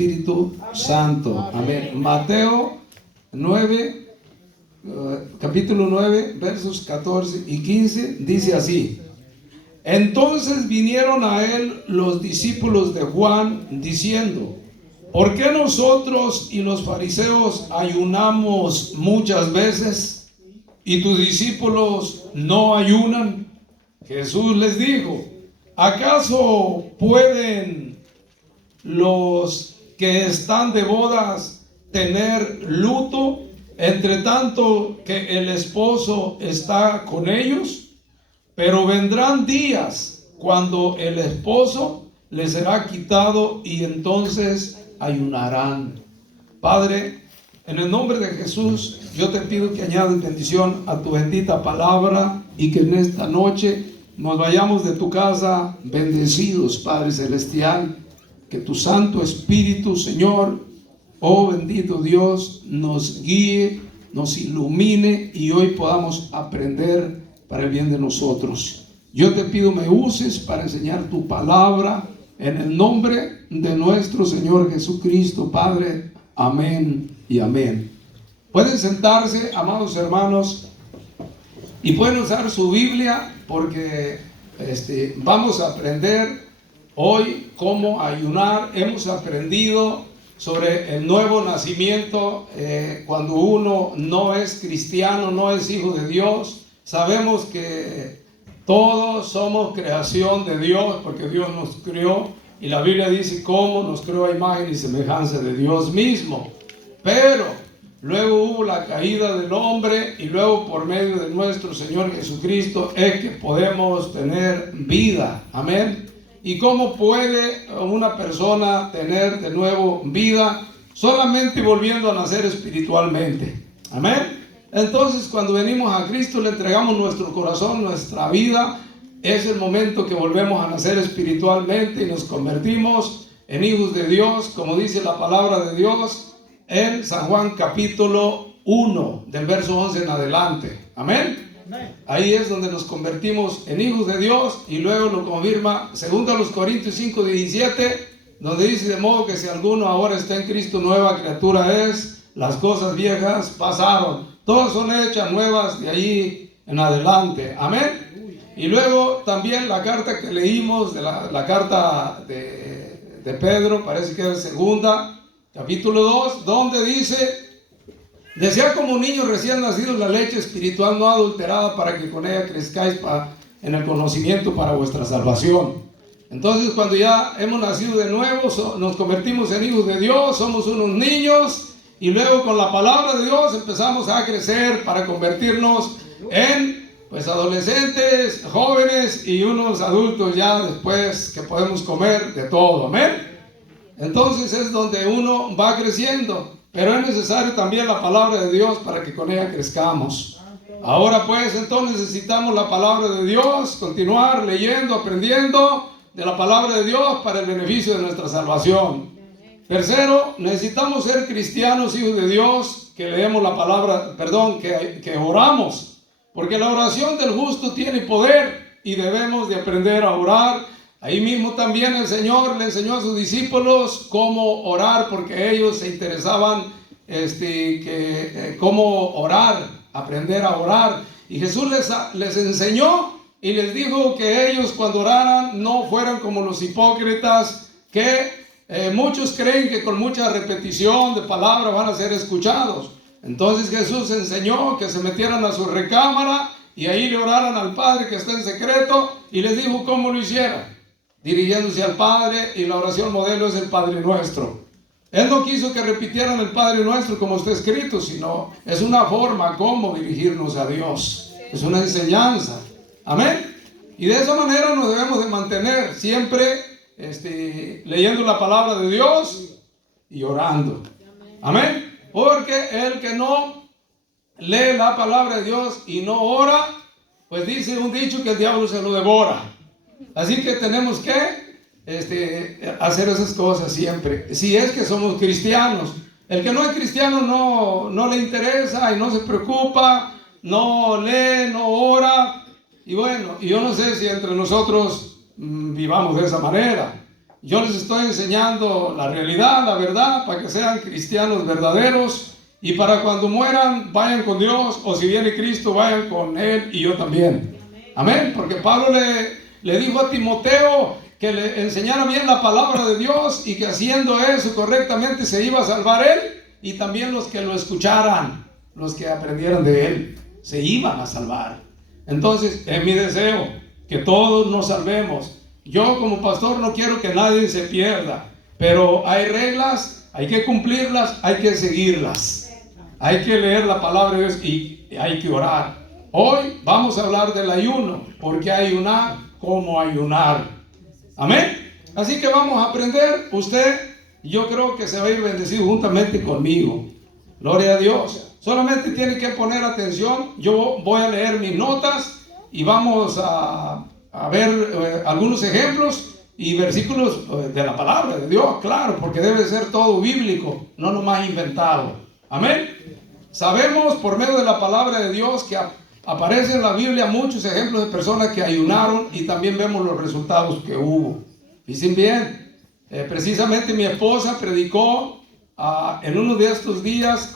Espíritu Santo. Amén. Mateo 9, capítulo 9, versos 14 y 15, dice así: entonces vinieron a él los discípulos de Juan, diciendo: ¿por qué nosotros y los fariseos ayunamos muchas veces, y tus discípulos no ayunan? Jesús les dijo: ¿acaso pueden los que están de bodas tener luto, entre tanto que el esposo está con ellos? Pero vendrán días cuando el esposo les será quitado, y entonces ayunarán. Padre, en el nombre de Jesús, yo te pido que añadas bendición a tu bendita palabra, y que en esta noche nos vayamos de tu casa bendecidos, Padre Celestial. Que tu Santo Espíritu, Señor, oh bendito Dios, nos guíe, nos ilumine, y hoy podamos aprender para el bien de nosotros. Yo te pido me uses para enseñar tu palabra, en el nombre de nuestro Señor Jesucristo, Padre. Amén y amén. Pueden sentarse, amados hermanos, y pueden usar su Biblia, porque vamos a aprender hoy cómo ayunar. Hemos aprendido sobre el nuevo nacimiento. Cuando uno no es cristiano, no es hijo de Dios, sabemos que todos somos creación de Dios, porque Dios nos creó, y la Biblia dice cómo nos creó a imagen y semejanza de Dios mismo. Pero luego hubo la caída del hombre, y luego por medio de nuestro Señor Jesucristo es que podemos tener vida. Amén. ¿Y cómo puede una persona tener de nuevo vida? Solamente volviendo a nacer espiritualmente. Amén. Entonces, cuando venimos a Cristo, le entregamos nuestro corazón, nuestra vida. Es el momento que volvemos a nacer espiritualmente y nos convertimos en hijos de Dios, como dice la palabra de Dios en San Juan capítulo 1, del verso 11 en adelante. Amén. Ahí es donde nos convertimos en hijos de Dios, y luego lo confirma 2 Corintios 5:17, donde dice: de modo que si alguno ahora está en Cristo, nueva criatura es, las cosas viejas pasaron, todas son hechas nuevas de allí en adelante. Amén. Y luego también la carta que leímos, de la carta de Pedro, parece que es 2, capítulo 2, donde dice: desead como niños recién nacidos la leche espiritual no adulterada, para que con ella crezcáis en el conocimiento para vuestra salvación. Entonces, cuando ya hemos nacido de nuevo, nos convertimos en hijos de Dios, somos unos niños, y luego con la palabra de Dios empezamos a crecer para convertirnos en adolescentes, jóvenes y unos adultos ya después, que podemos comer de todo. Amén. Entonces es donde uno va creciendo. Pero es necesario también la palabra de Dios para que con ella crezcamos. Ahora pues, entonces necesitamos la palabra de Dios, continuar leyendo, aprendiendo de la palabra de Dios para el beneficio de nuestra salvación. Tercero, necesitamos ser cristianos, hijos de Dios, que leemos la palabra, que oramos, porque la oración del justo tiene poder, y debemos de aprender a orar. Ahí mismo también el Señor le enseñó a sus discípulos cómo orar, porque ellos se interesaban cómo orar, aprender a orar. Y Jesús les enseñó y les dijo que ellos, cuando oraran, no fueran como los hipócritas, que muchos creen que con mucha repetición de palabras van a ser escuchados. Entonces Jesús enseñó que se metieran a su recámara y ahí le oraran al Padre que está en secreto, y les dijo cómo lo hicieran, dirigiéndose al Padre, y la oración modelo es el Padre Nuestro. Él no quiso que repitieran el Padre Nuestro como está escrito, sino es una forma como dirigirnos a Dios, es una enseñanza. Amén. Y de esa manera nos debemos de mantener siempre leyendo la palabra de Dios y orando. Amén. Porque el que no lee la palabra de Dios y no ora, pues dice un dicho que el diablo se lo devora. Así que tenemos que hacer esas cosas siempre, si es que somos cristianos. El que no es cristiano no le interesa y no se preocupa, no lee, no ora. Y bueno, yo no sé si entre nosotros vivamos de esa manera. Yo les estoy enseñando la realidad, la verdad, para que sean cristianos verdaderos y para cuando mueran vayan con Dios, o si viene Cristo vayan con Él y yo también. Amén, porque Pablo le dijo a Timoteo que le enseñara bien la palabra de Dios y que haciendo eso correctamente se iba a salvar él y también los que lo escucharan, los que aprendieran de él, se iban a salvar. Entonces es mi deseo que todos nos salvemos. Yo como pastor no quiero que nadie se pierda, pero hay reglas, hay que cumplirlas, hay que seguirlas, hay que leer la palabra de Dios y hay que orar. Hoy vamos a hablar del ayuno, porque ayunar como ayunar. Amén. Así que vamos a aprender. Usted, yo creo que se va a ir bendecido juntamente conmigo. Gloria a Dios. Solamente tiene que poner atención. Yo voy a leer mis notas y vamos a ver algunos ejemplos y versículos de la palabra de Dios, claro, porque debe ser todo bíblico, no nomás inventado. Amén. Sabemos por medio de la palabra de Dios que aparecen en la Biblia muchos ejemplos de personas que ayunaron y también vemos los resultados que hubo. Dicen bien, precisamente mi esposa predicó en uno de estos días,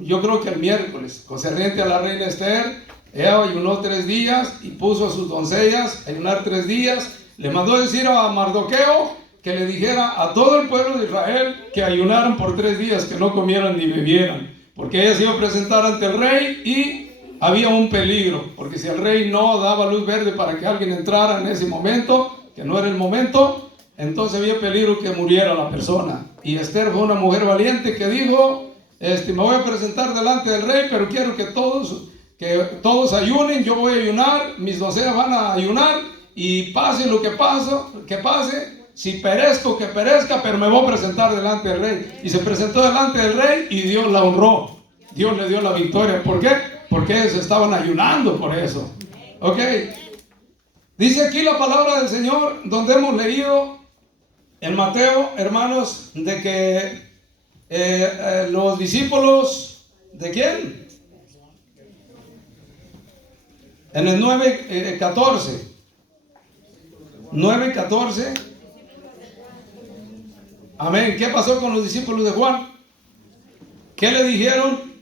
yo creo que el miércoles, concerniente a la reina Esther. Ella ayunó 3 días y puso a sus doncellas a ayunar 3 días. Le mandó decir a Mardoqueo que le dijera a todo el pueblo de Israel que ayunaran por 3 días, que no comieran ni bebieran, porque ella se iba a presentar ante el rey y había un peligro, porque si el rey no daba luz verde para que alguien entrara en ese momento, que no era el momento, entonces había peligro que muriera la persona. Y Esther fue una mujer valiente que dijo, me voy a presentar delante del rey, pero quiero que todos ayunen, yo voy a ayunar, mis doncellas van a ayunar, y pase lo que pase, si perezco, que perezca, pero me voy a presentar delante del rey. Y se presentó delante del rey y Dios la honró. Dios le dio la victoria. ¿Por qué? Porque ellos estaban ayunando por eso. Ok. Dice aquí la palabra del Señor, donde hemos leído en Mateo, hermanos, de que los discípulos, ¿de quién? En el 9:14. 9:14. Amén. ¿Qué pasó con los discípulos de Juan? ¿Qué le dijeron?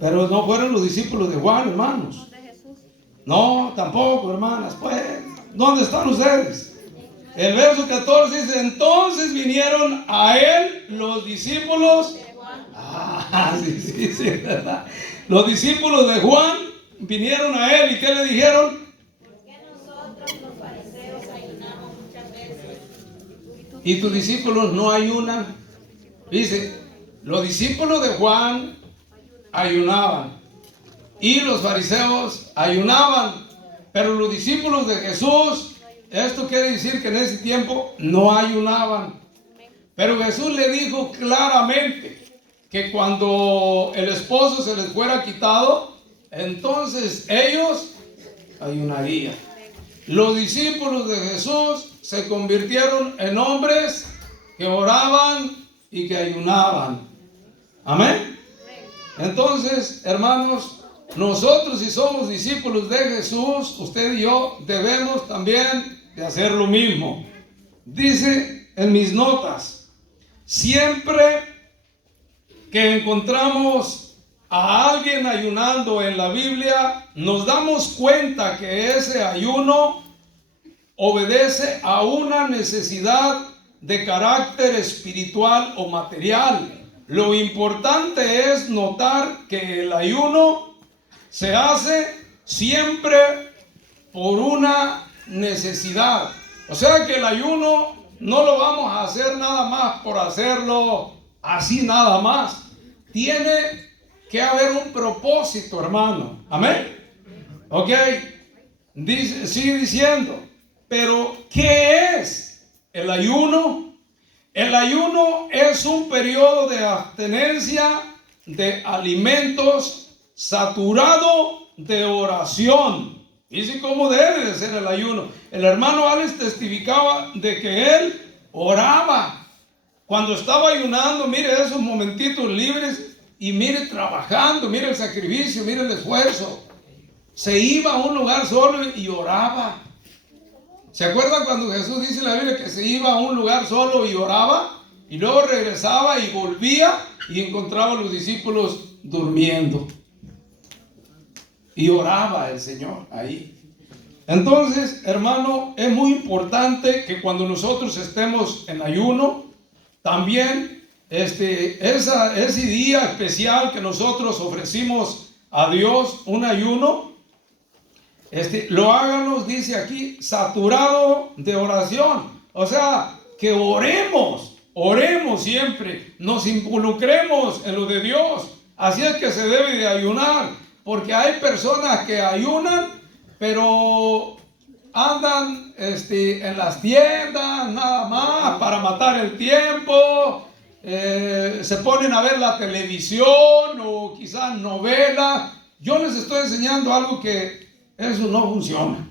Pero no fueron los discípulos de Juan, hermanos. No, tampoco, hermanas. Pues, ¿dónde están ustedes? El verso 14 dice: entonces vinieron a él los discípulos. Sí, ¿verdad? Los discípulos de Juan vinieron a él, ¿y qué le dijeron? Porque nosotros los fariseos ayunamos muchas veces. ¿Y tus discípulos no ayunan? Dice, los discípulos de Juan ayunaban y los fariseos ayunaban, pero los discípulos de Jesús, esto quiere decir que en ese tiempo no ayunaban. Pero Jesús le dijo claramente que cuando el esposo se les fuera quitado, entonces ellos ayunarían. Los discípulos de Jesús se convirtieron en hombres que oraban y que ayunaban. Amén. Entonces, hermanos, nosotros, si somos discípulos de Jesús, usted y yo debemos también de hacer lo mismo. Dice en mis notas: siempre que encontramos a alguien ayunando en la Biblia, nos damos cuenta que ese ayuno obedece a una necesidad de carácter espiritual o material. Lo importante es notar que el ayuno se hace siempre por una necesidad. O sea que el ayuno no lo vamos a hacer nada más por hacerlo así nada más. Tiene que haber un propósito, hermano. Amén. Ok. Sigue diciendo, pero ¿qué es el ayuno? El ayuno es un periodo de abstenencia de alimentos saturado de oración. Dice cómo debe de ser el ayuno. El hermano Alex testificaba de que él oraba cuando estaba ayunando. Mire esos momentitos libres y mire trabajando, mire el sacrificio, mire el esfuerzo. se iba a un lugar solo y oraba. ¿Se acuerdan cuando Jesús dice en la Biblia que se iba a un lugar solo y oraba? Y luego regresaba y volvía y encontraba a los discípulos durmiendo. Y oraba el Señor ahí. Entonces, hermano, es muy importante que cuando nosotros estemos en ayuno, también ese día especial que nosotros ofrecimos a Dios, un ayuno, lo háganos, dice aquí, saturado de oración. O sea, que oremos siempre, nos involucremos en lo de Dios. Así es que se debe de ayunar, porque hay personas que ayunan, pero andan en las tiendas nada más para matar el tiempo. Se ponen a ver la televisión o quizás novelas. Yo les estoy enseñando algo que eso no funciona,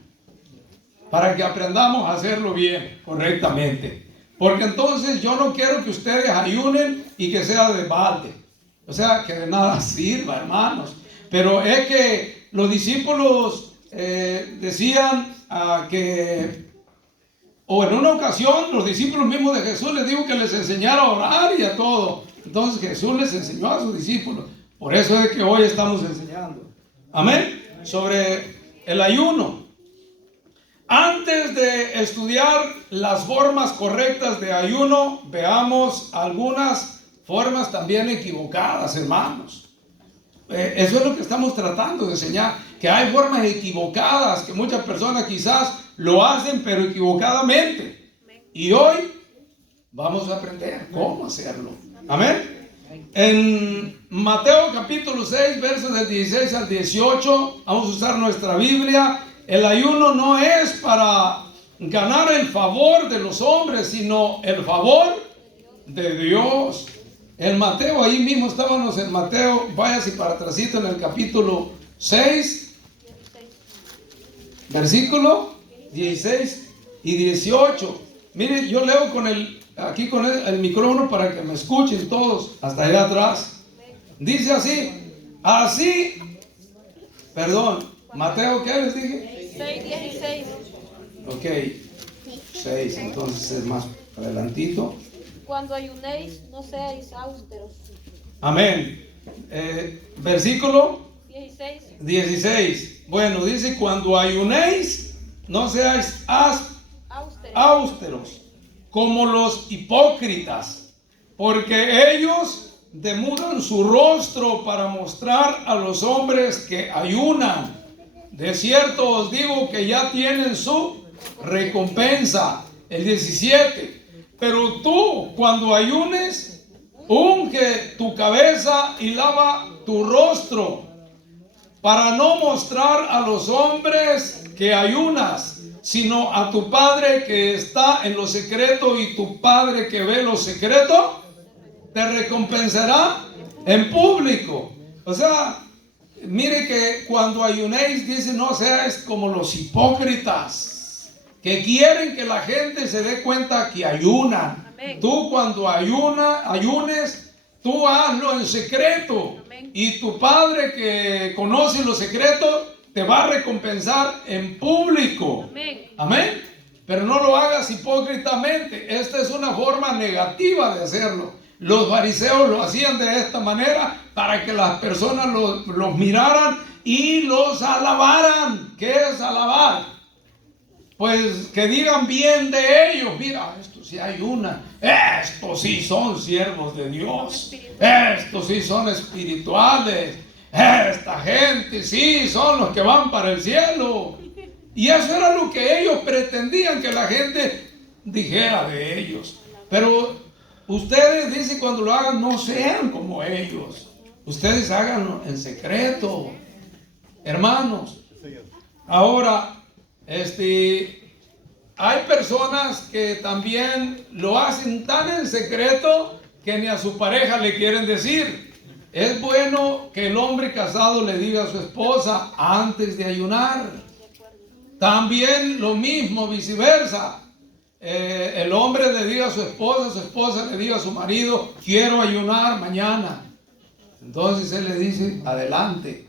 para que aprendamos a hacerlo bien, correctamente. Porque entonces yo no quiero que ustedes ayunen y que sea de balde, o sea, que de nada sirva, hermanos. Pero es que los discípulos decían o en una ocasión los discípulos mismos de Jesús les dijo que les enseñara a orar y a todo. Entonces Jesús les enseñó a sus discípulos. Por eso es que hoy estamos enseñando, amén, sobre el ayuno. Antes de estudiar las formas correctas de ayuno, veamos algunas formas también equivocadas, hermanos. Eso es lo que estamos tratando de enseñar, que hay formas equivocadas, que muchas personas quizás lo hacen, pero equivocadamente. Y hoy vamos a aprender cómo hacerlo. Amén. En Mateo capítulo 6, versos del 16 al 18, vamos a usar nuestra Biblia. El ayuno no es para ganar el favor de los hombres, sino el favor de Dios. En Mateo, ahí mismo estábamos en Mateo, váyase para atrásito en el capítulo 6, versículo 16 y 18. Mire, yo leo aquí con el micrófono para que me escuchen todos hasta allá atrás. Dice Mateo, ¿qué les dije? 6:16. Ok, 6, entonces es más adelantito. Cuando ayunéis, no seáis austeros. Amén. Versículo 16. Bueno, dice, cuando ayunéis, no seáis austeros, como los hipócritas, porque ellos demudan su rostro para mostrar a los hombres que ayunan. De cierto os digo que ya tienen su recompensa. El 17. Pero tú, cuando ayunes, unge tu cabeza y lava tu rostro, para no mostrar a los hombres que ayunas, sino a tu Padre que está en lo secreto, y tu Padre que ve lo secreto te recompensará en público. O sea, mire que cuando ayunéis, dice, no seáis como los hipócritas, que quieren que la gente se dé cuenta que ayunan. Amén. Tú cuando ayunes, tú hazlo en secreto. Amén. Y tu Padre que conoce los secretos te va a recompensar en público. Amén. Amén. Pero no lo hagas hipócritamente. Esta es una forma negativa de hacerlo. Los fariseos lo hacían de esta manera para que las personas los miraran y los alabaran. ¿Qué es alabar? Pues que digan bien de ellos. Mira, estos sí ayunan, estos sí son siervos de Dios, estos sí son espirituales, esta gente sí son los que van para el cielo. Y eso era lo que ellos pretendían que la gente dijera de ellos. Pero ustedes, dicen, cuando lo hagan, no sean como ellos. Ustedes háganlo en secreto, hermanos. Ahora, hay personas que también lo hacen tan en secreto que ni a su pareja le quieren decir. Es bueno que el hombre casado le diga a su esposa antes de ayunar. También lo mismo, viceversa. El hombre le diga a su esposa le diga a su marido, quiero ayunar mañana. Entonces él le dice, adelante.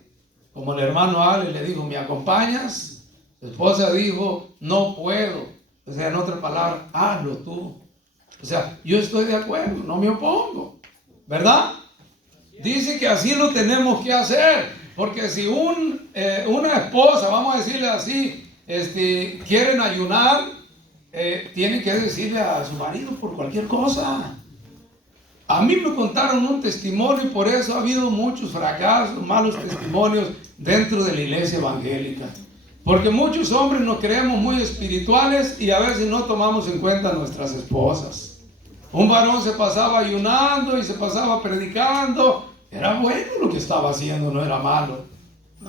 Como el hermano Ale le dijo, ¿me acompañas? Su esposa dijo, no puedo. O sea, en otra palabra, hazlo tú. O sea, yo estoy de acuerdo, no me opongo, ¿verdad? Dice que así lo tenemos que hacer, porque si una esposa, vamos a decirle así, quieren ayunar, tienen que decirle a su marido por cualquier cosa. A mí me contaron un testimonio y por eso ha habido muchos fracasos, malos testimonios dentro de la iglesia evangélica. Porque muchos hombres nos creemos muy espirituales y a veces no tomamos en cuenta a nuestras esposas. Un varón se pasaba ayunando y se pasaba predicando. Era bueno lo que estaba haciendo, no era malo.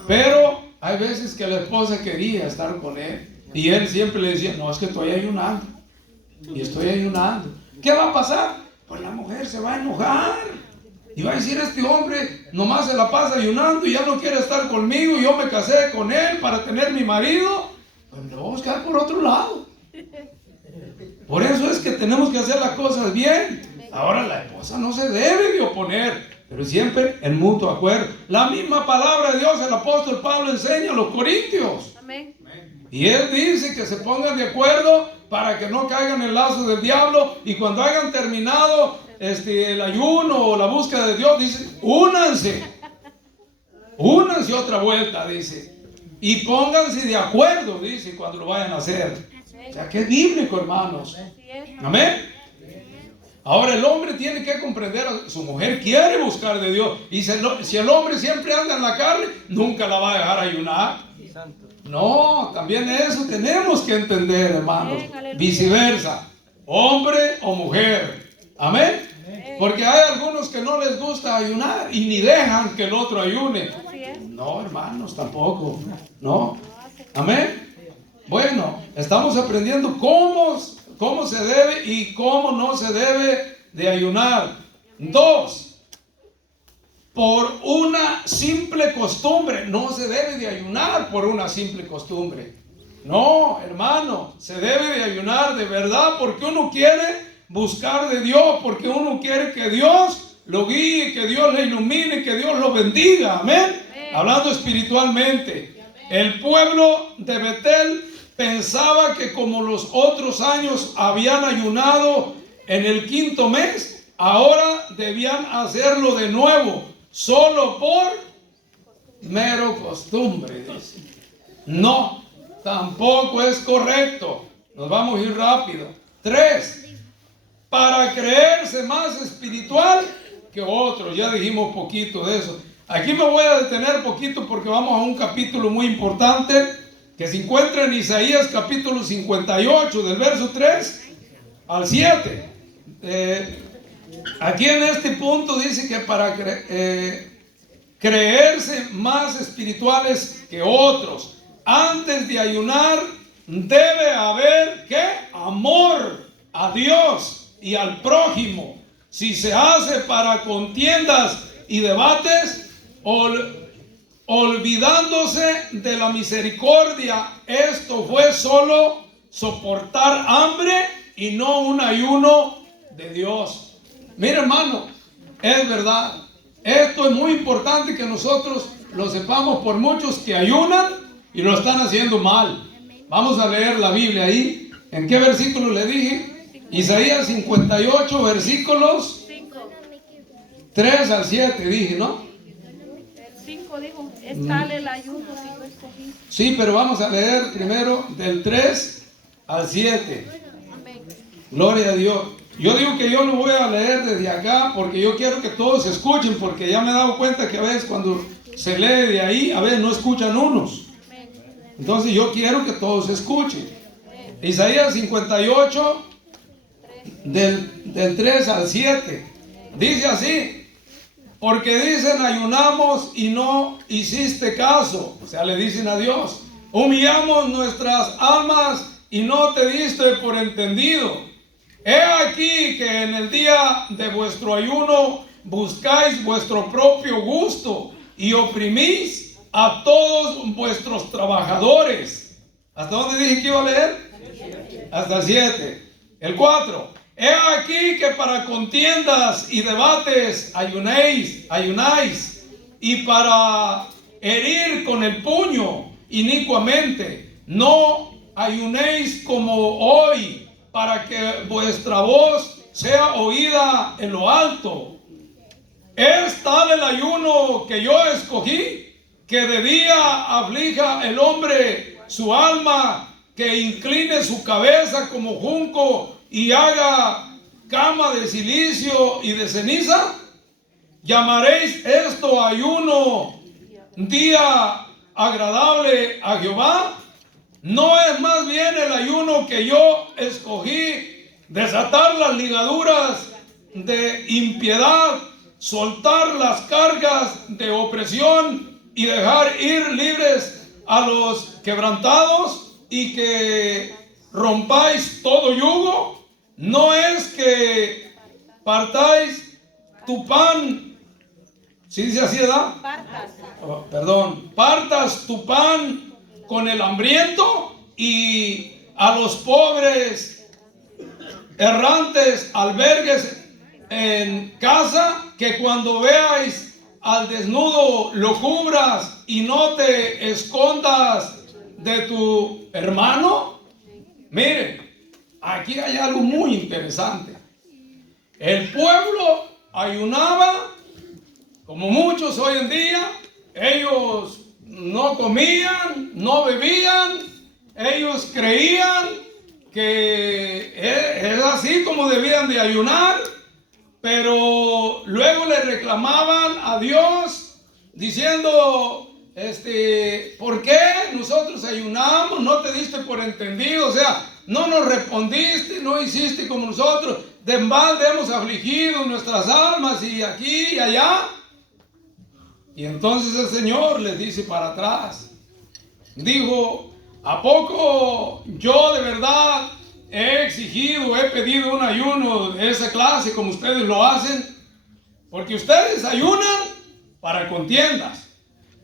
Pero hay veces que la esposa quería estar con él y él siempre le decía, no, es que estoy ayunando. Y estoy ayunando. ¿Qué va a pasar? Pues la mujer se va a enojar. Y va a decir, este hombre nomás se la pasa ayunando y ya no quiere estar conmigo. Y yo me casé con él para tener mi marido. Pues me voy a buscar por otro lado. Por eso es que tenemos que hacer las cosas bien. Ahora la esposa no se debe de oponer, pero siempre en mutuo acuerdo. La misma palabra de Dios el apóstol Pablo enseña a los corintios. Amén. Y él dice que se pongan de acuerdo para que no caigan en el lazo del diablo. Y cuando hayan terminado el ayuno o la búsqueda de Dios, dice, únanse otra vuelta, dice. Y pónganse de acuerdo, dice, cuando lo vayan a hacer. O sea, que es bíblico, hermanos. Amén. Ahora el hombre tiene que comprender, su mujer quiere buscar de Dios. Y si el hombre siempre anda en la carne, nunca la va a dejar ayunar. No, también eso tenemos que entender, hermanos. Viceversa, hombre o mujer. Amén. Porque hay algunos que no les gusta ayunar y ni dejan que el otro ayune. No, hermanos, tampoco. No. Amén. Bueno, estamos aprendiendo cómo se debe y cómo no se debe de ayunar. 2, por una simple costumbre. No se debe de ayunar por una simple costumbre. No, hermano, se debe de ayunar de verdad porque uno quiere buscar de Dios, porque uno quiere que Dios lo guíe, que Dios le ilumine, que Dios lo bendiga. Amén. Hablando espiritualmente. El pueblo de Betel pensaba que como los otros años habían ayunado en el 5.º mes, ahora debían hacerlo de nuevo, solo por mero costumbre. Dice. No, tampoco es correcto. Nos vamos a ir rápido. 3, para creerse más espiritual que otros. Ya dijimos poquito de eso. Aquí me voy a detener poquito porque vamos a un capítulo muy importante que se encuentra en Isaías capítulo 58 del verso 3 al 7. Aquí en este punto dice que para creerse más espirituales que otros, antes de ayunar debe haber ¿qué? Amor a Dios y al prójimo. Si se hace para contiendas y debates, olvidándose de la misericordia, esto fue solo soportar hambre y no un ayuno de Dios. Mira, hermano, es verdad. Esto es muy importante que nosotros lo sepamos por muchos que ayunan y lo están haciendo mal. Vamos a leer la Biblia ahí. ¿En qué versículo le dije? Isaías 58, versículos 3 al 7, dije, ¿no? 5 dijo, es tal el ayuno que yo escogí. Sí, pero vamos a leer primero del 3 al 7. Amén. Gloria a Dios. Yo digo que yo lo voy a leer desde acá porque yo quiero que todos escuchen, porque ya me he dado cuenta que a veces cuando se lee de ahí, a veces no escuchan unos. Entonces yo quiero que todos escuchen. Isaías 58, del 3 al 7. Dice así. Porque dicen ayunamos y no hiciste caso. O sea, le dicen a Dios. Humillamos nuestras almas y no te diste por entendido. He aquí que en el día de vuestro ayuno buscáis vuestro propio gusto y oprimís a todos vuestros trabajadores. ¿Hasta dónde dije que iba a leer? Hasta el 7. El 4. He aquí que para contiendas y debates ayunáis, y para herir con el puño inicuamente. No ayunéis como hoy, para que vuestra voz sea oída en lo alto. Es tal el ayuno que yo escogí, que de día aflija el hombre su alma, que incline su cabeza como junco y haga cama de silicio y de ceniza. ¿Llamaréis esto ayuno, día agradable a Jehová? ¿No es más bien el ayuno que yo escogí, desatar las ligaduras de impiedad, soltar las cargas de opresión y dejar ir libres a los quebrantados, y que rompáis todo yugo? ¿No es que partáis tu pan? ¿Sí dice así, edad? Partas tu pan con el hambriento, y a los pobres errantes albergues en casa, que cuando veáis al desnudo lo cubras y no te escondas de tu hermano. Mire, aquí hay algo muy interesante. El pueblo ayunaba, como muchos hoy en día. Ellos no comían, no bebían. Ellos creían que es así como debían de ayunar, pero luego le reclamaban a Dios diciendo, ¿por qué nosotros ayunamos? No te diste por entendido, o sea, no nos respondiste, no hiciste como nosotros, de balde hemos afligido nuestras almas, y aquí y allá. Y entonces el Señor les dice para atrás, dijo, ¿a poco yo de verdad he exigido, he pedido un ayuno de esa clase como ustedes lo hacen? Porque ustedes ayunan para contiendas,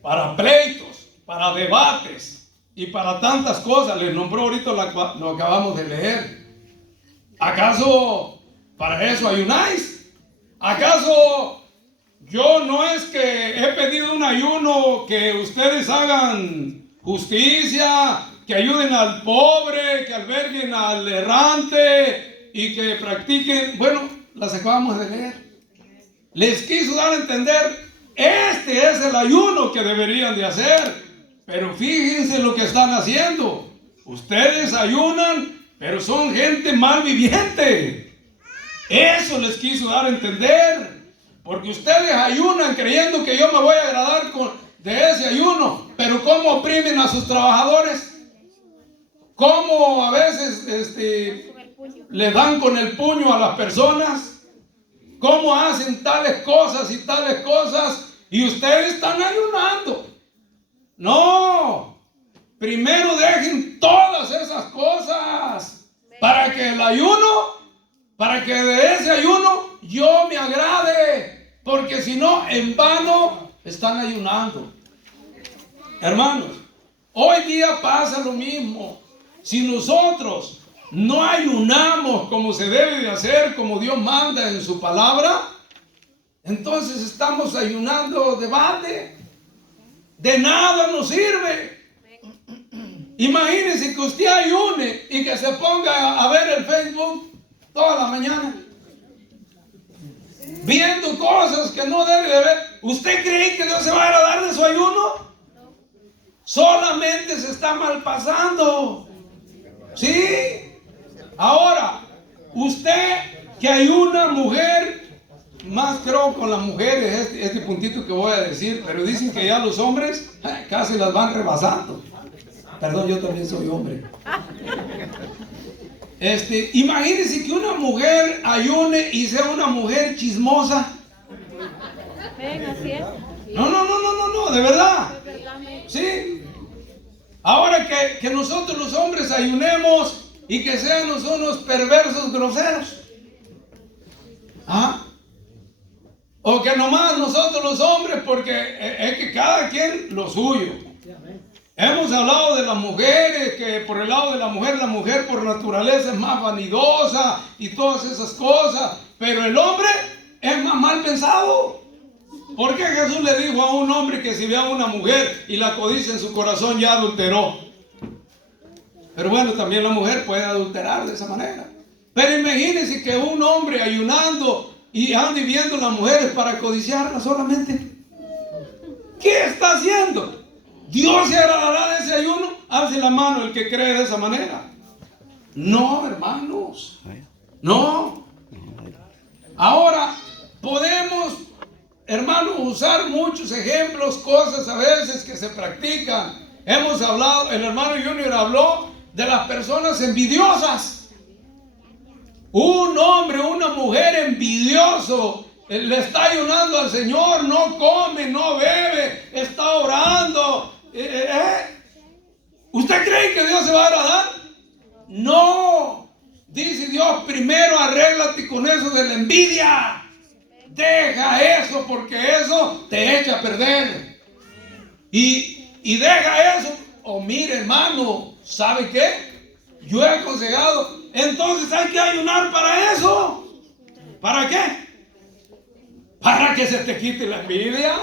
para pleitos, para debates y para tantas cosas. Les nombró ahorita lo acabamos de leer. ¿Acaso para eso ayunáis? ¿Acaso yo no es que he pedido un ayuno que ustedes hagan justicia, que ayuden al pobre, que alberguen al errante y que practiquen? Bueno, las acabamos de leer. Les quiso dar a entender, este es el ayuno que deberían de hacer. Pero fíjense lo que están haciendo. Ustedes ayunan, pero son gente mal viviente. Eso les quiso dar a entender. Porque ustedes ayunan creyendo que yo me voy a agradar de ese ayuno. Pero ¿cómo oprimen a sus trabajadores? ¿Cómo a veces le dan con el puño a las personas? ¿Cómo hacen tales cosas y tales cosas? Y ustedes están ayunando. No. Primero dejen todas esas cosas para que el ayuno, para que de ese ayuno yo me agrade. Porque si no, en vano están ayunando. Hermanos, hoy día pasa lo mismo. Si nosotros no ayunamos como se debe de hacer, como Dios manda en su palabra, entonces estamos ayunando de balde. De nada nos sirve. Imagínense que usted ayune y que se ponga a ver el Facebook toda la mañana, viendo cosas que no debe de ver. ¿Usted cree que Dios se va a agradar de su ayuno? Solamente se está malpasando. ¿Sí? Ahora, usted que ayuna, mujer, más creo con las mujeres, este puntito que voy a decir, pero dicen que ya los hombres casi las van rebasando. Perdón, yo también soy hombre. Imagínense que una mujer ayune y sea una mujer chismosa. No, de verdad. Sí. Ahora que nosotros los hombres ayunemos y que seamos unos perversos groseros. ¿Ah? O que nomás nosotros los hombres, porque es que cada quien lo suyo. Hemos hablado de las mujeres, que por el lado de la mujer por naturaleza es más vanidosa y todas esas cosas, pero el hombre es más mal pensado. ¿Por qué Jesús le dijo a un hombre que si ve a una mujer y la codicia en su corazón ya adulteró? Pero bueno, también la mujer puede adulterar de esa manera. Pero imagínense que un hombre ayunando y ande viendo a las mujeres para codiciarlas solamente. ¿Qué está haciendo? ¿Dios se agradará de ese ayuno? Alce la mano el que cree de esa manera. No, hermanos. No. Ahora, podemos, hermanos, usar muchos ejemplos, cosas a veces que se practican. Hemos hablado, el hermano Junior habló de las personas envidiosas. Un hombre, una mujer envidioso, le está ayunando al Señor, no come, no bebe, está orando. ¿Usted cree que Dios se va a agradar? No. Dice Dios, primero arréglate con eso de la envidia. Deja eso, porque eso te echa a perder. Y deja eso. O mire, hermano, ¿sabe qué? Yo he aconsejado, entonces hay que ayunar para eso. ¿Para qué? Para que se te quite la envidia.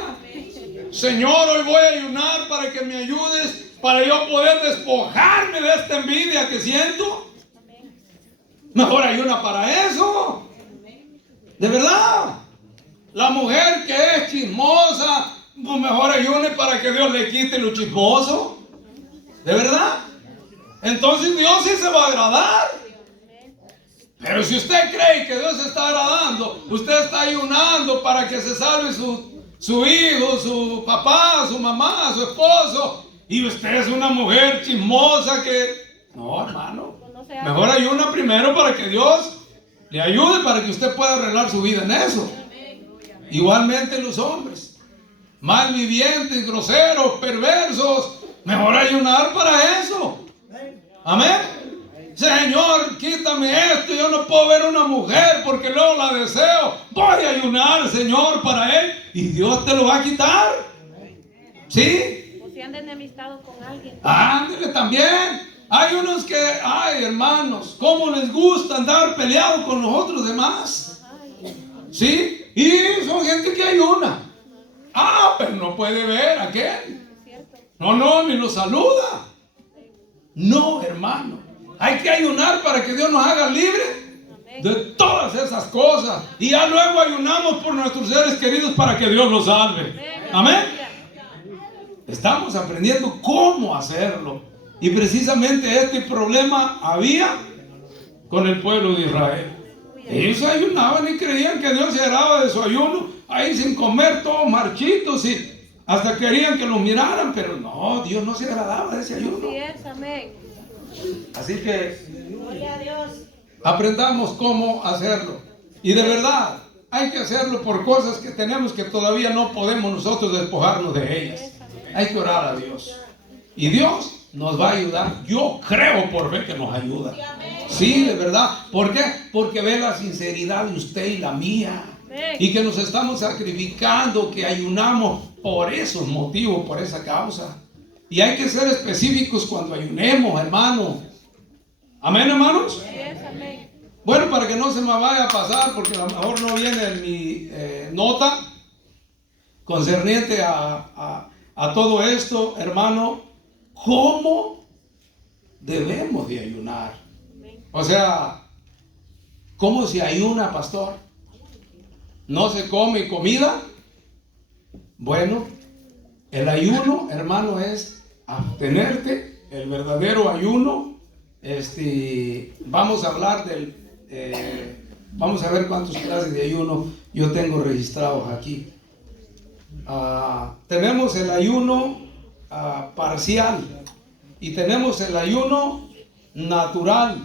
Señor, hoy voy a ayunar para que me ayudes, para yo poder despojarme de esta envidia que siento. Mejor ayuna para eso. De verdad. La mujer que es chismosa, pues mejor ayune para que Dios le quite lo chismoso. De verdad. Entonces Dios sí se va a agradar. Pero si usted cree que Dios se está agradando, usted está ayunando para que se salve su hijo, su papá, su mamá, su esposo, y usted es una mujer chismosa que... No, hermano. Mejor ayuna primero para que Dios le ayude, para que usted pueda arreglar su vida en eso. Igualmente los hombres, malvivientes, groseros, perversos, mejor ayunar para eso. Amén. Señor, quítame esto, yo no puedo ver una mujer porque luego la deseo. Voy a ayunar, Señor, para él, y Dios te lo va a quitar. ¿Sí? O si andan enemistados con alguien. Ándale también. Hay unos que, ay, hermanos, cómo les gusta andar peleados con los otros demás. ¿Sí? Y son gente que ayuna. Ah, pero no puede ver a aquel. No, ni lo saluda. No, hermano. Hay que ayunar para que Dios nos haga libre de todas esas cosas. Y ya luego ayunamos por nuestros seres queridos para que Dios los salve. Amén. Estamos aprendiendo cómo hacerlo. Y precisamente este problema había con el pueblo de Israel. Ellos ayunaban y creían que Dios se agradaba de su ayuno, ahí sin comer, todos marchitos, y hasta querían que los miraran, pero no, Dios no se agradaba de ese ayuno. Así es, amén. Así que Gloria a Dios. aprendamos cómo hacerlo. Y de verdad, hay que hacerlo por cosas que tenemos que todavía no podemos nosotros despojarnos de ellas. Hay que orar a Dios. Y Dios nos va a ayudar. Yo creo por fe que nos ayuda. Sí, de verdad. ¿Por qué? Porque ve la sinceridad de usted y la mía. Y que nos estamos sacrificando, que ayunamos por esos motivos, por esa causa. Y hay que ser específicos cuando ayunemos, hermano. Amén, hermanos. Bueno, para que no se me vaya a pasar, porque a lo mejor no viene mi nota concerniente a todo esto, hermano. ¿Cómo debemos de ayunar? O sea, ¿cómo se ayuna, pastor? ¿No se come comida? Bueno, el ayuno, hermano, es abstenerte. El verdadero ayuno. Vamos a hablar del... vamos a ver cuántas clases de ayuno yo tengo registrados aquí. Tenemos el ayuno parcial, y tenemos el ayuno natural,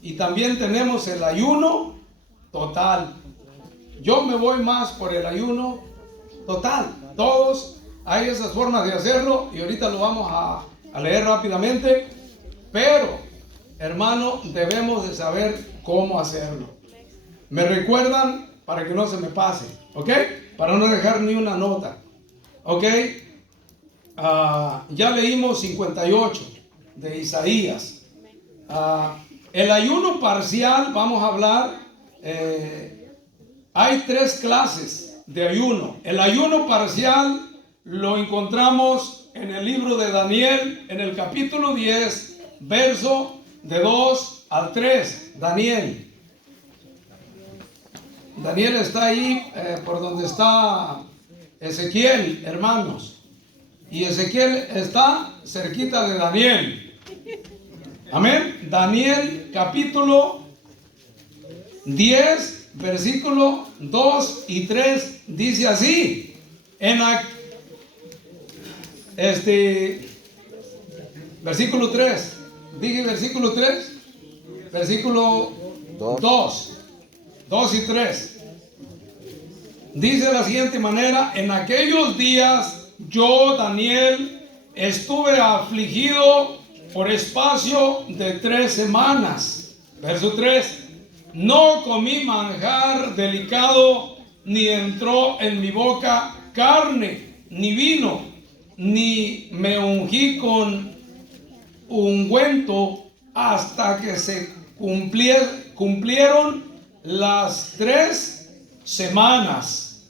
y también tenemos el ayuno total. Yo me voy más por el ayuno total. Todos hay esas formas de hacerlo, y ahorita lo vamos a leer rápidamente, pero hermano, debemos de saber cómo hacerlo. Me recuerdan para que no se me pase, ¿ok? Para no dejar ni una nota, ¿ok? Ya leímos 58 de Isaías. El ayuno parcial, vamos a hablar, hay 3 clases de ayuno. El ayuno parcial lo encontramos en el libro de Daniel, en el capítulo 10, verso de 2 al 3. Daniel está ahí por donde está Ezequiel, hermanos. Y Ezequiel está cerquita de Daniel. Amén. Daniel capítulo 10, versículo 2 y 3 dice así. Versículo 3. Dije versículo 3. Versículo 2 y 3. Dice de la siguiente manera: en aquellos días yo, Daniel, estuve afligido por espacio de 3 semanas. Verso 3. No comí manjar delicado, ni entró en mi boca carne, ni vino, ni me ungí con ungüento hasta que se cumplieron las 3 semanas.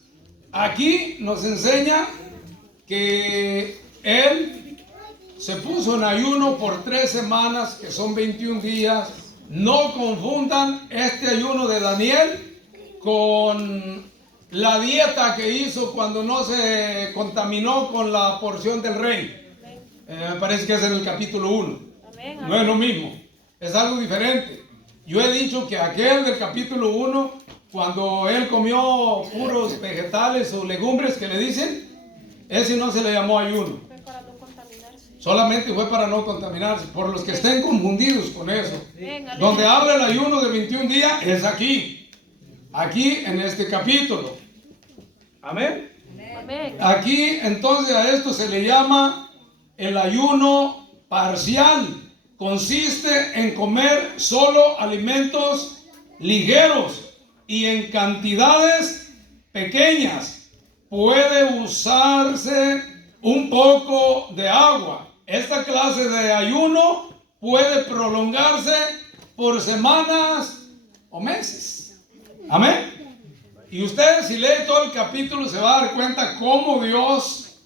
Aquí nos enseña que él se puso en ayuno por 3 semanas, que son 21 días. No confundan este ayuno de Daniel con la dieta que hizo cuando no se contaminó con la porción del rey. Me parece que es en el capítulo 1. No es lo mismo, es algo diferente. Yo he dicho que aquel del capítulo 1, cuando él comió puros vegetales o legumbres que le dicen, ese no se le llamó ayuno. Solamente fue para no contaminarse. Por los que estén confundidos con eso, donde habla el ayuno de 21 días es aquí en este capítulo. Amén. Aquí entonces a esto se le llama el ayuno parcial. Consiste en comer solo alimentos ligeros y en cantidades pequeñas. Puede usarse un poco de agua. Esta clase de ayuno puede prolongarse por semanas o meses. Amén. Y usted, si lee todo el capítulo, se va a dar cuenta cómo Dios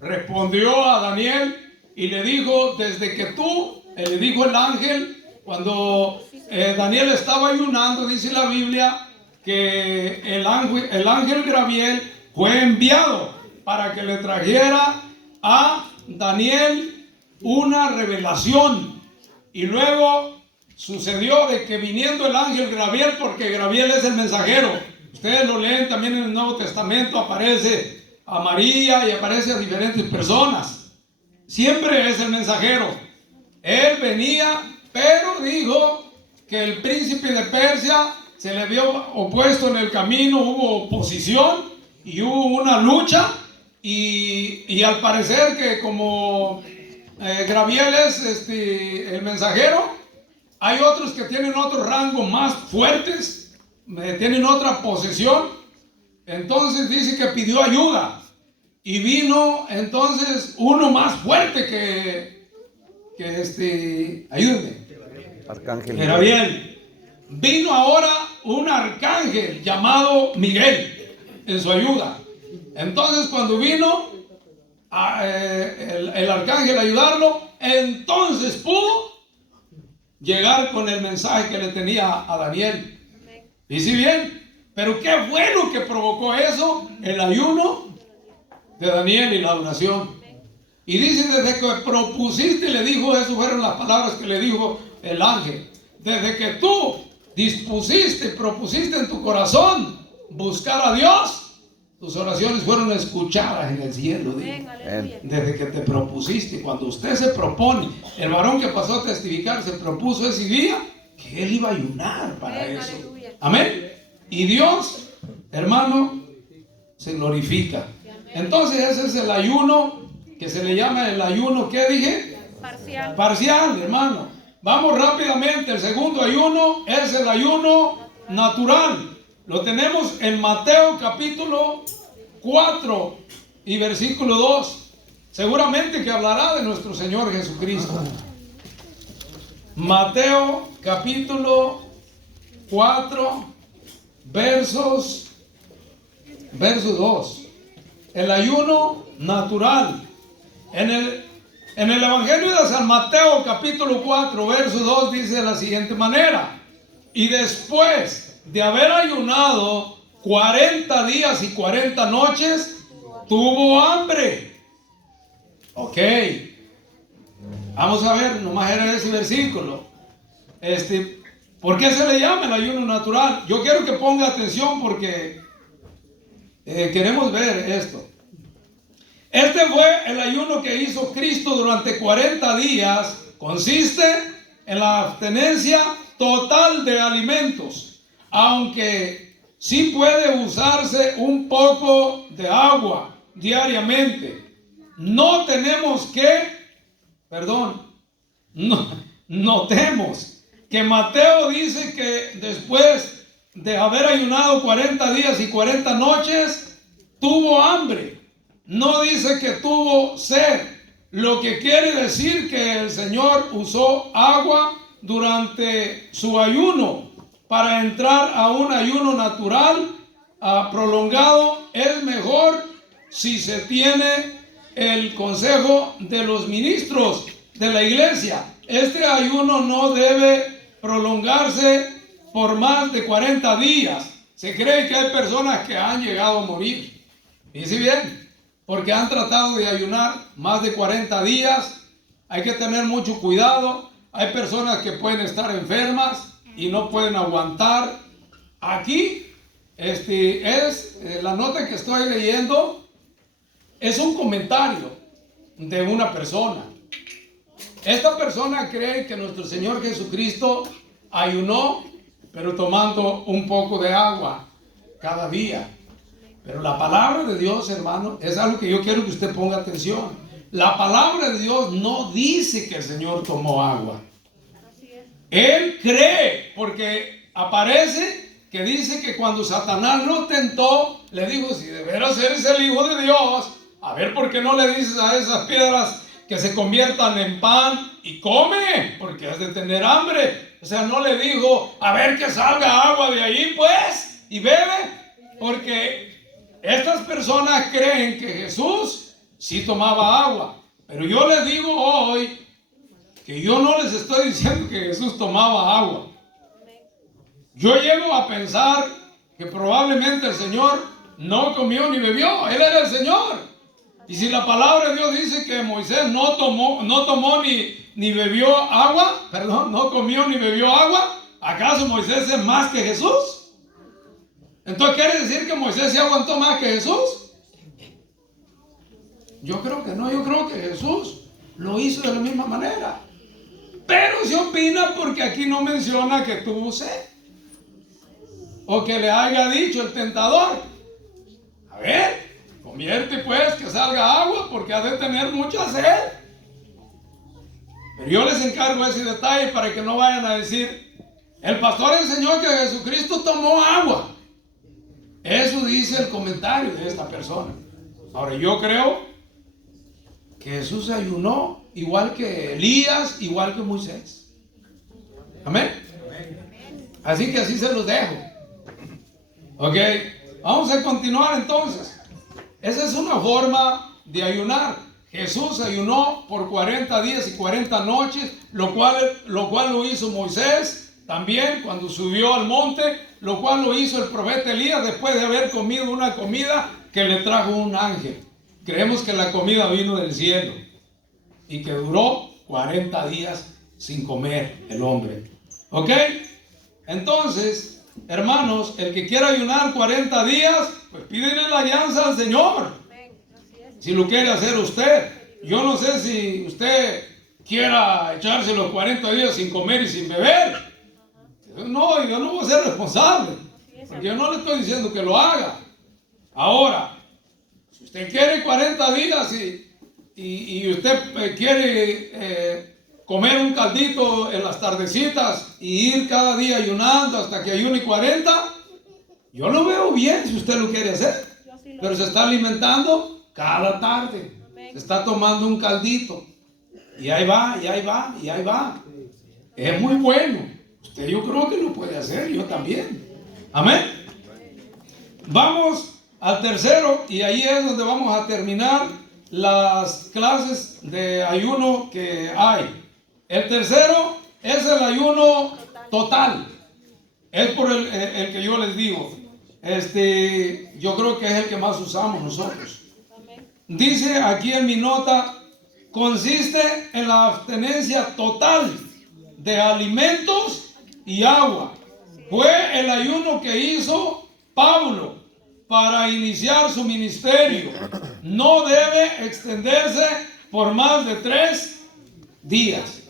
respondió a Daniel y le dijo: desde que tú, le dijo el ángel, cuando Daniel estaba ayunando, dice la Biblia que el ángel Gabriel fue enviado para que le trajera a Daniel una revelación. Y luego sucedió de que viniendo el ángel Gabriel, porque Gabriel es el mensajero, ustedes lo leen también en el Nuevo Testamento, aparece a María y aparece a diferentes personas. Siempre es el mensajero. Él venía, pero dijo que el príncipe de Persia se le vio opuesto en el camino, hubo oposición y hubo una lucha. Y al parecer que como Gabriel es el mensajero, hay otros que tienen otro rango más fuertes, tienen otra posesión. Entonces dice que pidió ayuda y vino entonces uno más fuerte que ayúdeme, Arcángel Gabriel. Vino ahora un arcángel llamado Miguel en su ayuda. Entonces cuando vino el arcángel a ayudarlo, entonces pudo llegar con el mensaje que le tenía a Daniel. Y si bien, pero qué bueno que provocó eso, el ayuno de Daniel y la oración. Y dice: desde que propusiste, le dijo, eso fueron las palabras que le dijo el ángel, desde que tú propusiste en tu corazón buscar a Dios, tus oraciones fueron escuchadas en el cielo. Desde que te propusiste, cuando usted se propone, el varón que pasó a testificar se propuso ese día que él iba a ayunar para eso. Amén. Y Dios, hermano, se glorifica. Entonces ese es el ayuno que se le llama el ayuno, ¿qué dije? Parcial, hermano. Vamos rápidamente. El segundo ayuno es el ayuno natural. Lo tenemos en Mateo capítulo 4 y versículo 2. Seguramente que hablará de nuestro Señor Jesucristo. Mateo capítulo 4 versos verso 2. El ayuno natural. En el Evangelio de San Mateo, capítulo 4, verso 2, dice de la siguiente manera: y después de haber ayunado 40 días y 40 noches, tuvo hambre. Ok. Vamos a ver, nomás era ese versículo. ¿Por qué se le llama el ayuno natural? Yo quiero que ponga atención porque queremos ver esto. Este fue el ayuno que hizo Cristo durante 40 días. Consiste en la abstenencia total de alimentos, aunque sí puede usarse un poco de agua diariamente. No tenemos que, notemos que Mateo dice que después de haber ayunado 40 días y 40 noches, tuvo hambre. No dice que tuvo sed, lo que quiere decir que el Señor usó agua durante su ayuno. Para entrar a un ayuno natural prolongado es mejor si se tiene el consejo de los ministros de la iglesia. Este ayuno no debe prolongarse por más de 40 días. Se cree que hay personas que han llegado a morir. Fíjense bien, porque han tratado de ayunar más de 40 días. Hay que tener mucho cuidado. Hay personas que pueden estar enfermas y no pueden aguantar. Aquí la nota que estoy leyendo es un comentario de una persona. Esta persona cree que nuestro Señor Jesucristo ayunó, pero tomando un poco de agua cada día. Pero la palabra de Dios, hermano, es algo que yo quiero que usted ponga atención. La palabra de Dios no dice que el Señor tomó agua. Él cree, porque aparece que dice que cuando Satanás lo tentó, le dijo: si de veras eres el Hijo de Dios, a ver, ¿por qué no le dices a esas piedras que se conviertan en pan y come? Porque has de tener hambre. O sea, no le dijo: a ver, que salga agua de ahí, pues, y bebe. Porque estas personas creen que Jesús sí tomaba agua. Pero yo les digo hoy que yo no les estoy diciendo que Jesús tomaba agua. Yo llego a pensar que probablemente el Señor no comió ni bebió. Él era el Señor. Y si la palabra de Dios dice que Moisés no tomó ni bebió agua, no comió ni bebió agua, ¿acaso Moisés es más que Jesús? Entonces, ¿quiere decir que Moisés se aguantó más que Jesús? Yo creo que no. Yo creo que Jesús lo hizo de la misma manera. Pero se opina porque aquí no menciona que tuvo sed, o que le haya dicho el tentador: a ver, convierte pues que salga agua, porque ha de tener mucha sed. Pero yo les encargo ese detalle para que no vayan a decir: el pastor enseñó que Jesucristo tomó agua. Eso dice el comentario de esta persona. Ahora, yo creo que Jesús ayunó igual que Elías, igual que Moisés. Amén. Así que así se los dejo. Ok, vamos a continuar entonces. Esa es una forma de ayunar. Jesús ayunó por 40 días y 40 noches, lo cual lo hizo Moisés también cuando subió al monte, lo cual lo hizo el profeta Elías después de haber comido una comida que le trajo un ángel. Creemos que la comida vino del cielo y que duró 40 días sin comer el hombre. ¿Ok? Entonces, hermanos, el que quiera ayunar 40 días, pues pídele la alianza al Señor. Si lo quiere hacer usted. Yo no sé si usted quiera echarse los 40 días sin comer y sin beber. No, yo no voy a ser responsable, porque yo no le estoy diciendo que lo haga. Ahora, si usted quiere 40 días y usted quiere comer un caldito en las tardecitas y ir cada día ayunando hasta que ayune 40, yo lo veo bien si usted lo quiere hacer. Pero se está alimentando cada tarde. Se está tomando un caldito. Y ahí va, y ahí va, y ahí va. Es muy bueno. Usted, yo creo que lo puede hacer, yo también. Amén. Vamos al tercero, y ahí es donde vamos a terminar las clases de ayuno que hay. El tercero es el ayuno total. Es por el que yo les digo. Yo creo que es el que más usamos nosotros. Dice aquí en mi nota, consiste en la abstenencia total de alimentos y agua. Fue el ayuno que hizo Pablo para iniciar su ministerio. No debe extenderse por más de 3 días,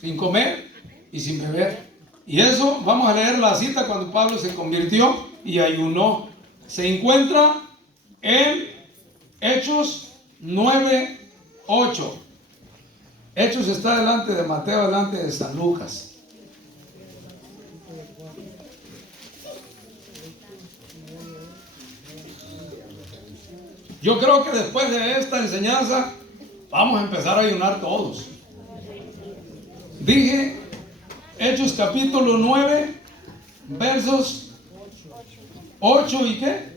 sin comer y sin beber. Y eso, vamos a leer la cita cuando Pablo se convirtió y ayunó. Se encuentra en Hechos 9:8. Hechos está delante de Mateo, delante de San Lucas. Yo creo que después de esta enseñanza vamos a empezar a ayunar todos. Dije Hechos capítulo 9, versos 8 y ¿qué?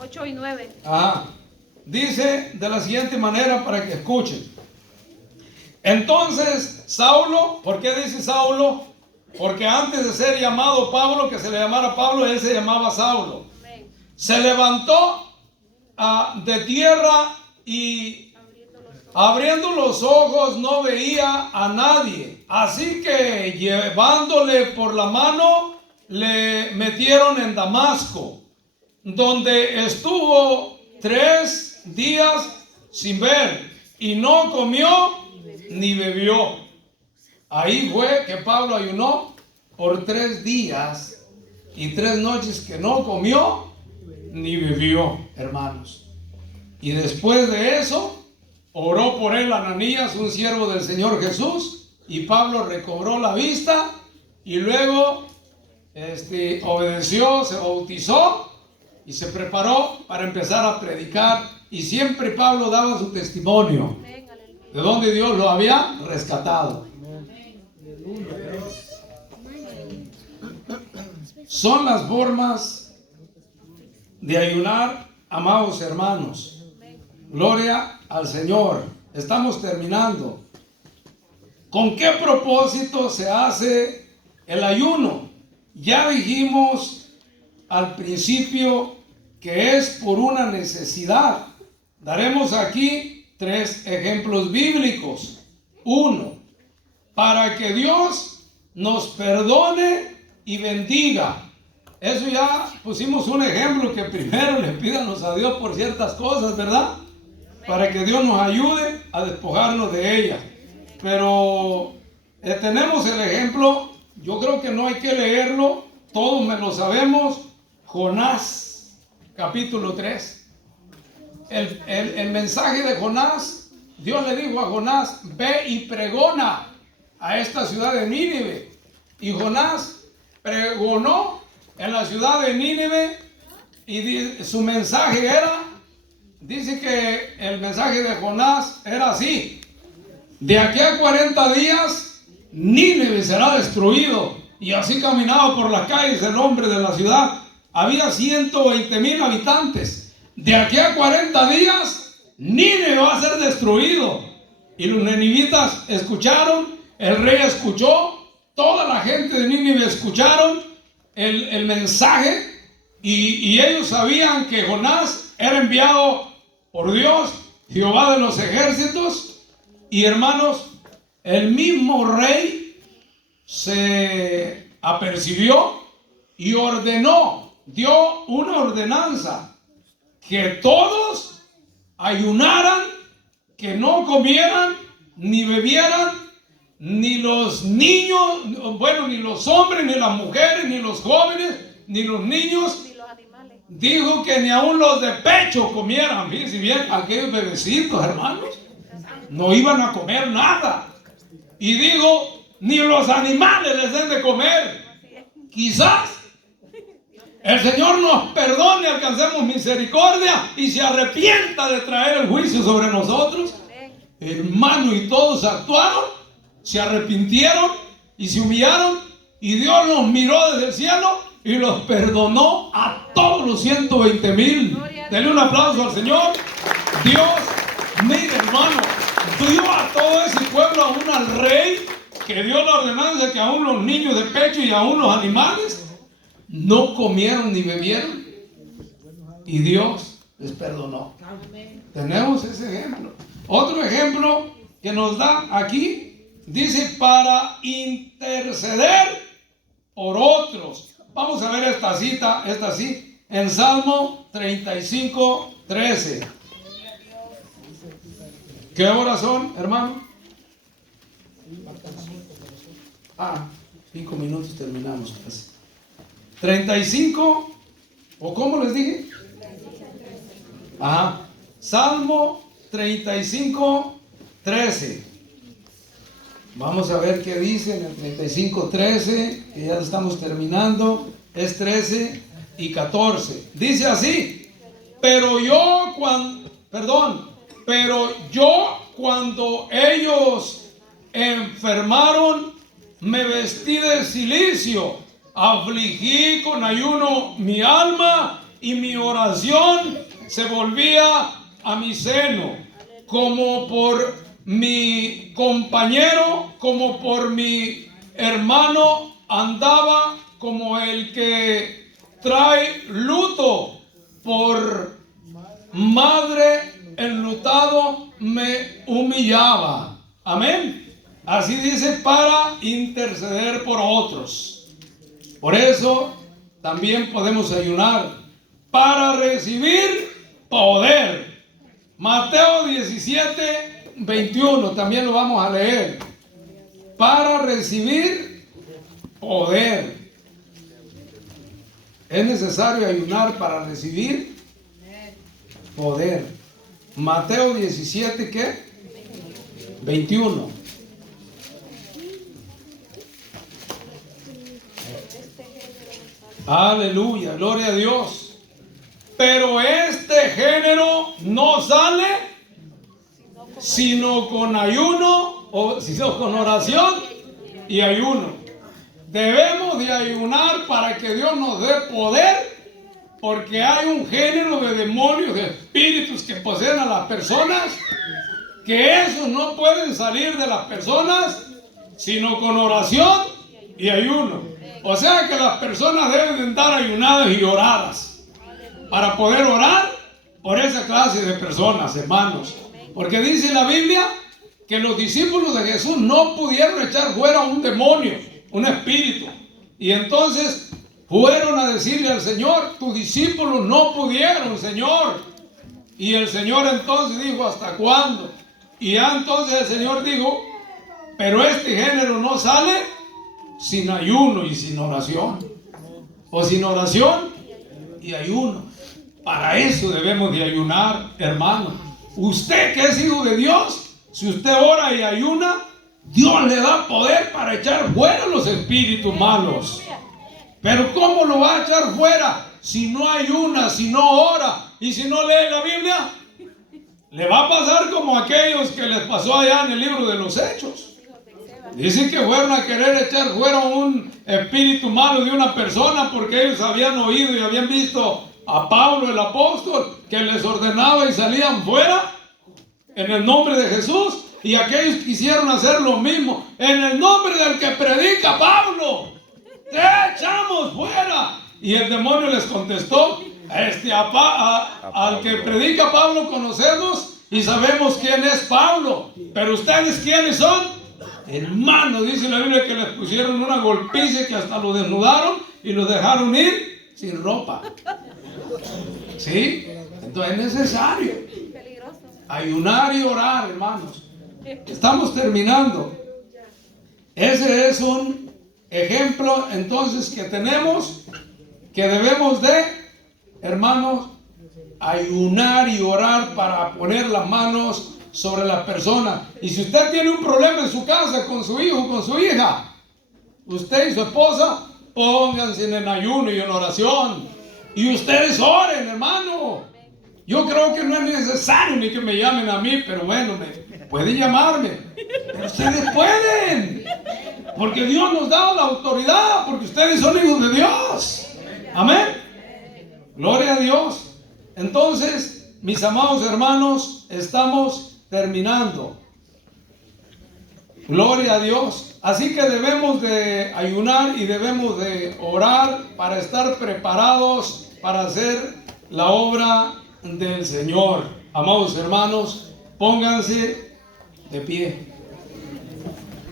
8 y 9. Dice de la siguiente manera para que escuchen. Entonces Saulo, ¿por qué dice Saulo? Porque antes de ser llamado Pablo, que se le llamara Pablo, él se llamaba Saulo. Se levantó de tierra y abriendo los ojos no veía a nadie. Así que llevándole por la mano le metieron en Damasco, donde estuvo 3 días sin ver y no comió ni bebió. Ahí fue que Pablo ayunó por 3 días y 3 noches que no comió ni bebió, hermanos. Y después de eso oró por él Ananías, un siervo del Señor Jesús, y Pablo recobró la vista y luego obedeció, se bautizó y se preparó para empezar a predicar. Y siempre Pablo daba su testimonio de donde Dios lo había rescatado. Son las formas de ayunar, amados hermanos. Gloria al Señor. Estamos terminando. ¿Con qué propósito se hace el ayuno? Ya dijimos al principio que es por una necesidad. Daremos aquí 3 ejemplos bíblicos. 1, para que Dios nos perdone y bendiga. Eso ya pusimos un ejemplo, que primero le pídanos a Dios por ciertas cosas, ¿verdad? Para que Dios nos ayude a despojarnos de ellas. Pero tenemos el ejemplo, yo creo que no hay que leerlo, todos me lo sabemos. Jonás, capítulo 3. El mensaje de Jonás, Dios le dijo a Jonás, ve y pregona a esta ciudad de Nínive. Y Jonás pregonó en la ciudad de Nínive y su mensaje era, dice que el mensaje de Jonás era así: de aquí a 40 días Nínive será destruido. Y así caminaba por las calles el hombre de la ciudad. Había 120,000 habitantes. De aquí a 40 días Nínive va a ser destruido. Y los ninivitas escucharon, el rey escuchó, toda la gente de Nínive escucharon el mensaje, y ellos sabían que Jonás era enviado por Dios, Jehová de los ejércitos. Y hermanos, el mismo rey se apercibió y ordenó, dio una ordenanza, que todos ayunaran, que no comieran ni bebieran, ni los niños, bueno, ni los hombres, ni las mujeres, ni los jóvenes, ni los niños. Ni los animales. Dijo que ni aun los de pecho comieran. Fíjense bien, aquellos bebecitos, hermanos, no iban a comer nada. Y digo, ni los animales les den de comer. Quizás el Señor nos perdone, alcancemos misericordia y se arrepienta de traer el juicio sobre nosotros. Hermano, y todos actuaron, se arrepintieron y se humillaron, y Dios nos miró desde el cielo y los perdonó a todos los 120,000. Denle un aplauso al Señor. Dios, mire hermano, dio a todo ese pueblo, aún al rey, que dio la ordenanza de que aún los niños de pecho y aún los animales no comieron ni bebieron, y Dios les perdonó. Tenemos ese ejemplo. Otro ejemplo que nos da aquí, dice para interceder por otros. Vamos a ver esta cita, esta sí, en Salmo 35:13. ¿Qué horas son, hermano? 5 minutos terminamos casi. 35, ¿o cómo les dije? Salmo 35:13. Vamos a ver qué dice en el 35:13, que ya estamos terminando. Es 13 y 14. Dice así: pero yo cuando ellos enfermaron, me vestí de cilicio, afligí con ayuno mi alma, y mi oración se volvía a mi seno, como por mi compañero, como por mi hermano, andaba como el que trae luto, por madre enlutado me humillaba. Amén. Así dice, para interceder por otros. Por eso también podemos ayunar para recibir poder. Mateo 17:21 también lo vamos a leer. Para recibir poder. Es necesario ayunar para recibir poder. Mateo 17, ¿qué? 21. Aleluya, gloria a Dios. Pero este género no sale sino con ayuno, o sino con oración y ayuno. Debemos de ayunar para que Dios nos dé poder, porque hay un género de demonios, de espíritus que poseen a las personas, que esos no pueden salir de las personas sino con oración y ayuno. O sea que las personas deben de estar ayunadas y oradas para poder orar por esa clase de personas, hermanos. Porque dice la Biblia que los discípulos de Jesús no pudieron echar fuera un demonio, un espíritu. Y entonces fueron a decirle al Señor: tus discípulos no pudieron, Señor. Y el Señor entonces dijo: ¿hasta cuándo? Y ya entonces el Señor dijo: pero este género no sale sin ayuno y sin oración, o sin oración y ayuno. Para eso debemos de ayunar, hermano. Usted que es hijo de Dios, si usted ora y ayuna, Dios le da poder para echar fuera los espíritus malos. Pero ¿cómo lo va a echar fuera si no ayuna, si no ora y si no lee la Biblia? Le va a pasar como a aquellos que les pasó allá en el libro de los Hechos. Dicen que fueron a querer echar fuera un espíritu malo de una persona, porque ellos habían oído y habían visto a Pablo el apóstol que les ordenaba y salían fuera en el nombre de Jesús. Y aquellos quisieron hacer lo mismo en el nombre del que predica Pablo. ¡Te echamos fuera! Y el demonio les contestó: al que predica Pablo conocemos y sabemos quién es Pablo, pero ustedes ¿quiénes son? Hermano, dice la Biblia que les pusieron una golpiza que hasta lo desnudaron y los dejaron ir sin ropa. ¿Sí? Entonces es necesario ayunar y orar, hermanos. Estamos terminando. Ese es un ejemplo entonces que tenemos, que debemos de, hermanos, ayunar y orar para poner las manos sobre las personas. Y si usted tiene un problema en su casa con su hijo, con su hija, usted y su esposa, pónganse en ayuno y en oración. Y ustedes oren, hermano. Yo creo que no es necesario ni que me llamen a mí, pero bueno, pueden llamarme. Pero ustedes pueden. Porque Dios nos da la autoridad, porque ustedes son hijos de Dios. Amén. Gloria a Dios. Entonces, mis amados hermanos, estamos terminando. Gloria a Dios. Así que debemos de ayunar y debemos de orar para estar preparados para hacer la obra del Señor. Amados hermanos, pónganse de pie.